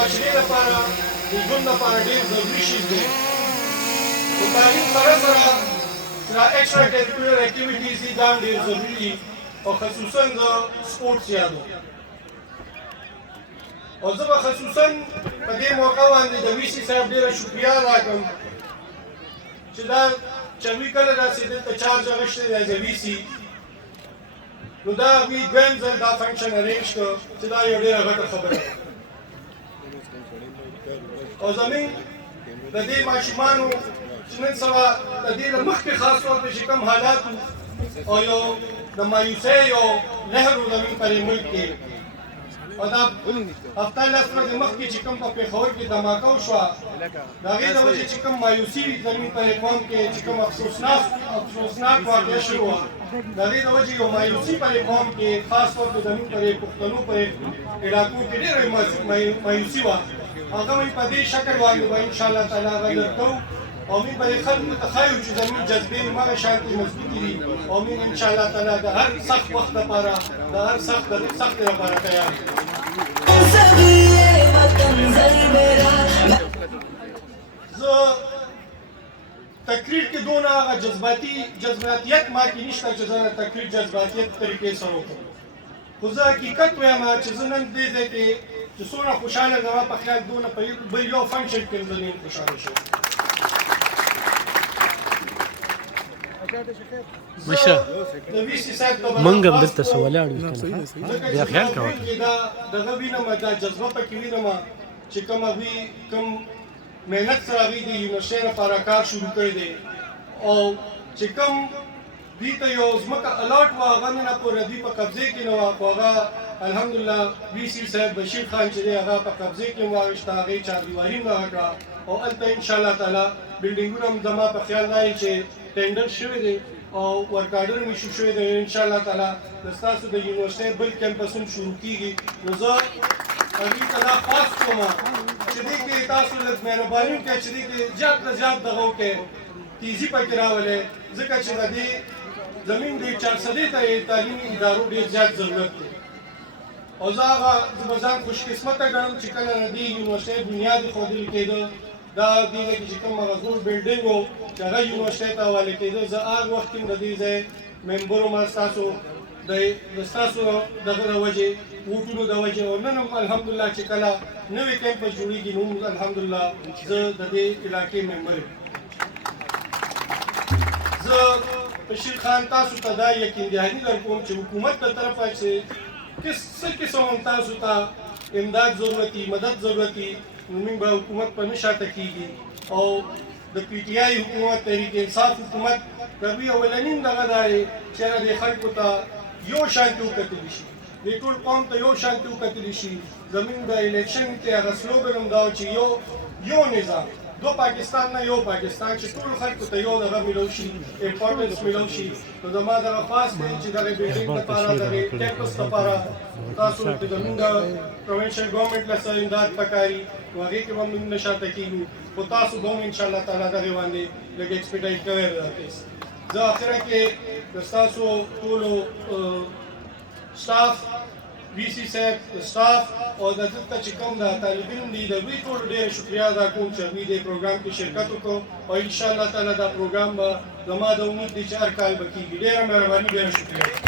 معاشرې لپاره د ژوند لپاره ډېر ضروري شی دی. خو تعلیم سره سره دا ایکسټرا کریکولر اکټیویټیز دي دا هم ډېر ضروري دي او خصوصا د سپورټس یادو. او زه به خصوصا په دې موقع باندې د وي سي صاحب ډېره شکریه ادا کړم چې دا چوي کله داسې دلته چارج اخیستی دی ایز ا وي سي، نو دا هغوی دویم ځل دا فنکشن ارینج کړ چې دا یو ډېره غټه خبره ده. او زموږ د دې ماشومانو چې نن سبا د دې نه مخکې خاص طور په چې کوم حالات او یو د مایوسۍ یو لهر و زموږ په دې ملک کې، او دا هفته لس ورځې مخکې چې کوم په پېښور کې دماکه وشوه د هغې د وجې چې کوم مایوسي زموږ په دې قوم کې چې کوم افسوسناک واقعه شوې وه د هغې د وجې یو مایوسي په دې قوم کې خاص طور په زموږ په دې پښتنو په علاقو کې ډېره مایوسي وه. هغه موږ په دې شکل باندې به انشاءالله تعالی هغه لر کوو او موږ به دې خلکو ته ښایو چې زموږ جذبې همغه شانتې مضبوطې دي او موږ انشاءالله تعالی د هر سخت وخت لپاره د هر سختې لپاره تیار یو. زه تقریر کې دونه هغه جذباتیت ما کې نشته چې زه تقریر جذباتیت طریقې سره وکړم، خو زه حقیقت وایم چې زه نن دې ځای کې چې څومره خوشحاله زما په خیال دونه په بل یو فنکشن کې زه نه خوشحاله شوم. مشه منګ هم دلته سو ولاړ یو کنه بیا خیال کوه دا دغه وینم دا جذبه پکې وینم چې کوم هغوی کوم محنت سره هغوی د یونیورسټۍ لپاره کار شروع کړی دی او چې کوم دوی ته یو ځمکه الاټ وه هغه نن پورې دوی په قبضې کې نه وه، خو هغه الحمدلله وي سي صاحب بشیر خان چې دی هغه په قبضې کې هم واخېسته، هغې چاردیواري هم دغه کړه او هلته انشاءالله تعالی بلډینګونه هم زما په خیال دا چې ټینډر شوی دی او ورک آرډر هم ایشو شوی دی. انشاءالله تعالی د ستاسو د یونیورسټۍ بل کیمپس هم شروع کېږي، نو زه هغوی ته دا خاص کوم چې دې کې تاسو لږ مهرباني وکړئ چې دې کې زیات نه زیات دغه وکړئ تیزي پکې راولئ، ځکه چې د دې زموږ د 400 ته تعلیمي ادارو ډېر زیات ضرورت دی. او زه هغه زه به ځان خوشقسمته ګڼم چې کله د دې یونیورسټۍ بنیاد ایښودل کېده دا دې ځای کې چې کوم هغه زوړ بلډینګ و چې هغه یونیورسټۍ ته حواله کېده، زه هغه وخت کې د دې ځای ممبر وم ستاسو د ستاسو دغه د وجې ووټونو د وجې، او نن هم الحمدلله چې کله نوی کیمپس جوړېږي نو الحمدلله زه د دې علاقې ممبر یم. زه بشیر خان تاسو ته دا یقین دهاني درکوم چې حکومت له طرفه چې څه قسم هم تاسو ته امداد ضرورتي مدد ضرورتي نو موږ به حکومت په نه شاته کېږي او د پي ټي آی حکومت تحریک انصاف حکومت د دوی اولنین دغه دا دی چې دې خلکو ته یو شانتي وکتلی شي، دې ټول قوم ته یو شانتي وکتلی شي. زموږ د الیکشن کې هغه سلوګن هم دا و چې یو نظام دو پاکستان نه یو پاکستان چې ټول خلکو ته یو دغه میلو شي امپورټنس میلو شي. نو زما دغه خاص دی چې دغه بلډینګ لپاره دغه کیمپس لپاره تاسو د زموږ د پروینشل ګورنمنټ له څخه امداد پکاري نو هغې کې به موږ نه شاته کېږو، خو تاسو به هم انشاءالله تعالی دغې باندې لږ ایکسپیډایټ کوی به دا کیس. زه اخره کې د ستاسو ټولو سټاف وي سي صاحب د سټاف او د دلته چې کوم د طالب علم دي د دوی ټولو ډېره شکریه ادا کوم چې هغوی دې پروګرام کې شرکت وکړو او انشاءالله تعالی دا پروګرام به زما د امید دی چې هر کال به کېږي. ډېره مهرباني ډېره شکریه.